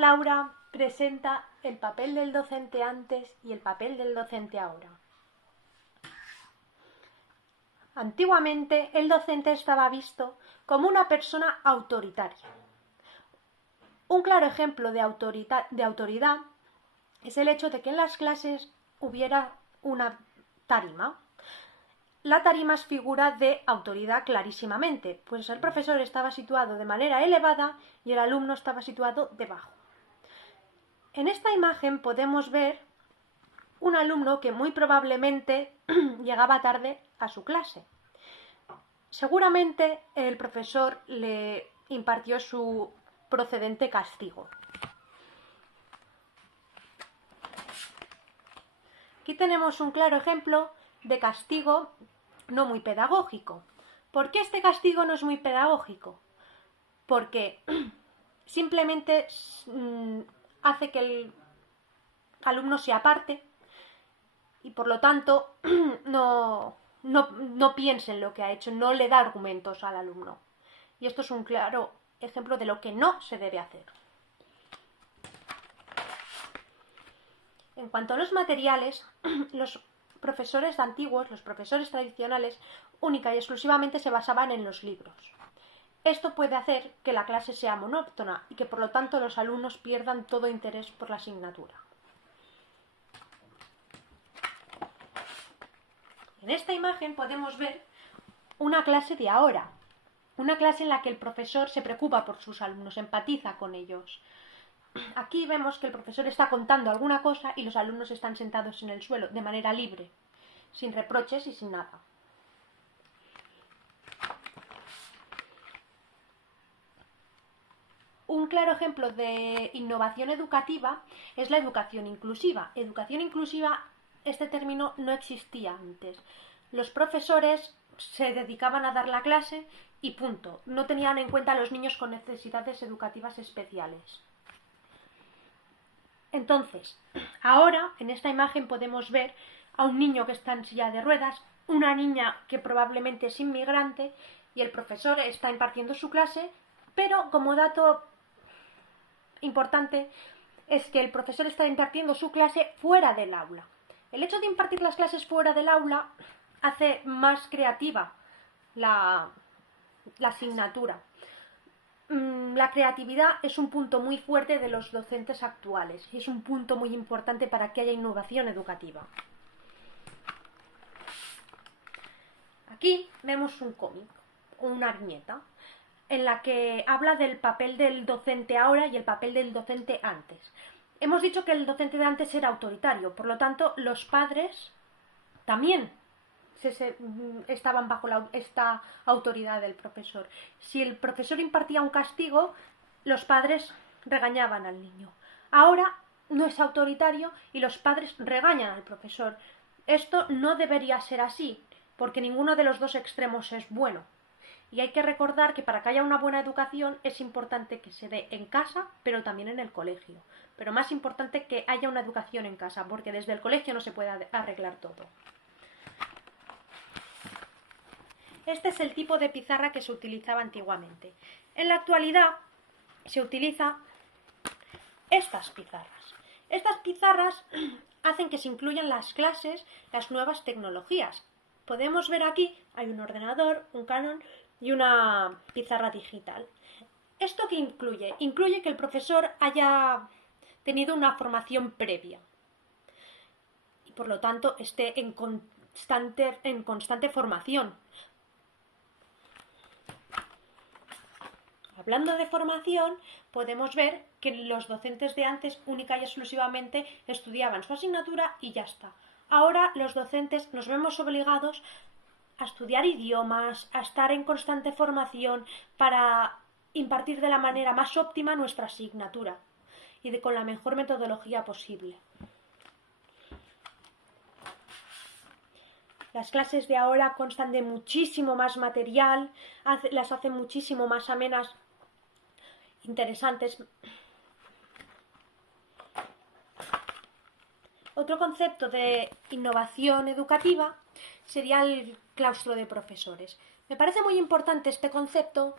Laura presenta el papel del docente antes y el papel del docente ahora. Antiguamente el docente estaba visto como una persona autoritaria. Un claro ejemplo de autoridad es el hecho de que en las clases hubiera una tarima. La tarima es figura de autoridad clarísimamente, pues el profesor estaba situado de manera elevada y el alumno estaba situado debajo. En esta imagen podemos ver un alumno que muy probablemente llegaba tarde a su clase. Seguramente el profesor le impartió su procedente castigo. Aquí tenemos un claro ejemplo de castigo no muy pedagógico. ¿Por qué este castigo no es muy pedagógico? Porque simplemente hace que el alumno se aparte y por lo tanto no piense en lo que ha hecho, no le da argumentos al alumno. Y esto es un claro ejemplo de lo que no se debe hacer. En cuanto a los materiales, los profesores antiguos, los profesores tradicionales, única y exclusivamente se basaban en los libros. Esto puede hacer que la clase sea monótona y que por lo tanto los alumnos pierdan todo interés por la asignatura. En esta imagen podemos ver una clase de ahora, una clase en la que el profesor se preocupa por sus alumnos, empatiza con ellos. Aquí vemos que el profesor está contando alguna cosa y los alumnos están sentados en el suelo, de manera libre, sin reproches y sin nada. Un claro ejemplo de innovación educativa es la educación inclusiva. Educación inclusiva, este término no existía antes. Los profesores se dedicaban a dar la clase y punto. No tenían en cuenta a los niños con necesidades educativas especiales. Entonces, ahora en esta imagen podemos ver a un niño que está en silla de ruedas, una niña que probablemente es inmigrante y el profesor está impartiendo su clase, pero como dato importante es que el profesor está impartiendo su clase fuera del aula. El hecho de impartir las clases fuera del aula hace más creativa la asignatura. La creatividad es un punto muy fuerte de los docentes actuales y es un punto muy importante para que haya innovación educativa. Aquí vemos un cómic, una viñeta, en la que habla del papel del docente ahora y el papel del docente antes. Hemos dicho que el docente de antes era autoritario, por lo tanto los padres también estaban bajo esta autoridad del profesor. Si el profesor impartía un castigo, los padres regañaban al niño. Ahora no es autoritario y los padres regañan al profesor. Esto no debería ser así, porque ninguno de los dos extremos es bueno. Y hay que recordar que para que haya una buena educación es importante que se dé en casa, pero también en el colegio. Pero más importante que haya una educación en casa, porque desde el colegio no se puede arreglar todo. Este es el tipo de pizarra que se utilizaba antiguamente. En la actualidad se utiliza estas pizarras. Estas pizarras hacen que se incluyan las clases, las nuevas tecnologías. Podemos ver aquí, hay un ordenador, un Canon y una pizarra digital. ¿Esto qué incluye? Incluye que el profesor haya tenido una formación previa y por lo tanto esté en constante formación. Hablando de formación, podemos ver que los docentes de antes única y exclusivamente estudiaban su asignatura y ya está. Ahora los docentes nos vemos obligados a estudiar idiomas, a estar en constante formación para impartir de la manera más óptima nuestra asignatura y con la mejor metodología posible. Las clases de ahora constan de muchísimo más material, las hacen muchísimo más amenas, interesantes. Otro concepto de innovación educativa sería el claustro de profesores. Me parece muy importante este concepto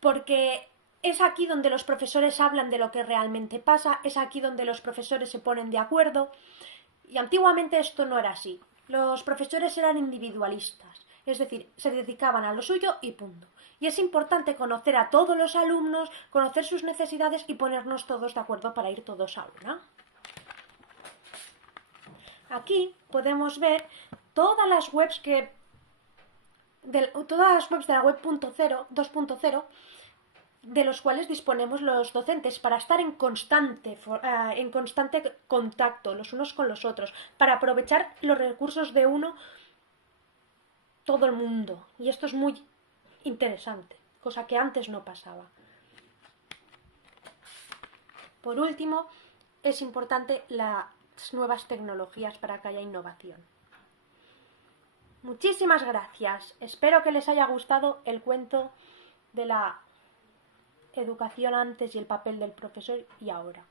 porque Es aquí donde los profesores hablan de lo que realmente pasa, es aquí donde los profesores se ponen de acuerdo. Y antiguamente esto no era así. Los profesores eran individualistas, es decir, se dedicaban a lo suyo y punto. Y es importante conocer a todos los alumnos, conocer sus necesidades y ponernos todos de acuerdo para ir todos a una. Aquí podemos ver todas las webs de la web 2.0 de los cuales disponemos los docentes para estar en constante contacto los unos con los otros, para aprovechar los recursos de uno todo el mundo. Y esto es muy interesante, cosa que antes no pasaba. Por último, es importante las nuevas tecnologías para que haya innovación. Muchísimas gracias. Espero que les haya gustado el cuento de la educación antes y el papel del profesor y ahora.